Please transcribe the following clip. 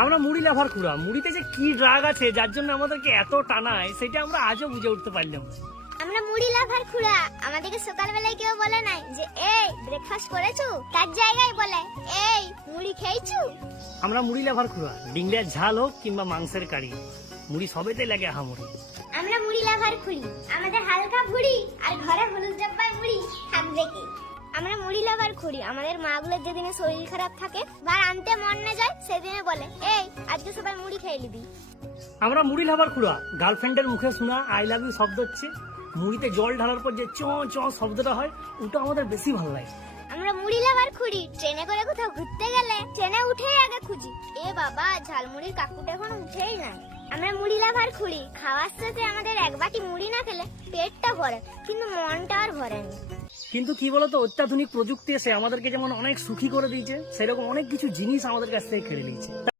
আমরা মুড়ি লাভার খুড়া, মুড়িতে যে কি ড্রাগ আছে যার জন্য আমাদেরকে এত টানায় সেটা আমরা আজও বুঝে উঠতে পারলাম না। আমরা মুড়ি লাভার খুড়া, আমাদেরকে সকালবেলায় কেউ বলে নাই যে এই ব্রেকফাস্ট করেছো, তার জায়গায় বলে এই মুড়ি খেয়েছো। আমরা মুড়ি লাভার খুড়া, ডিংলিয়ার ঝাল হোক কিংবা মাংসের কারি, মুড়ি সবেতে লাগে হামুড়ি। আমরা মুড়ি লাভার খুড়ি, আমাদের হালকা ভুড়ি আর ঘরে হলুদ ডাব্বায় মুড়ি থাকবে কি। আমরা মুড়ি লাভার খুড়ি, আমাদের মাগুলোর যেদিনে শরীর খারাপ থাকে বা আনতে মন না যায় সেদিনে বলে এই আজকে সবাই মুড়ি খেয়ে নিবি। আমরা মুড়ি লাভার খুড়া, গার্লফ্রেন্ডের মুখে শোনা আই লাভ ইউ শব্দ হচ্ছে মুড়িতে জল ঢালার পর যে চ চ শব্দটা হয় ওটা আমাদের বেশি ভালো লাগে। আমরা মুড়ি লাভার খুঁড়ি, ট্রেনে করে কোথাও ঘুরতে গেলে ট্রেনে উঠেই আগে খুঁজি এ বাবা ঝালমুড়ির কাকুটা এখন উঠেই নাই। আমরা মুড়ি লাভার খুঁড়ি, খাওয়ার সাথে আমাদের এক বাটি মুড়ি না খেলে পেটটা ভরে কিন্তু মনটা আর ভরেনি। কিন্তু কি বলতো, অত্যাধুনিক প্রযুক্তি এসে আমাদেরকে যেমন অনেক সুখী করে দিয়েছে, সেরকম অনেক কিছু জিনিস আমাদের কাছ থেকে কেড়ে নিয়েছে।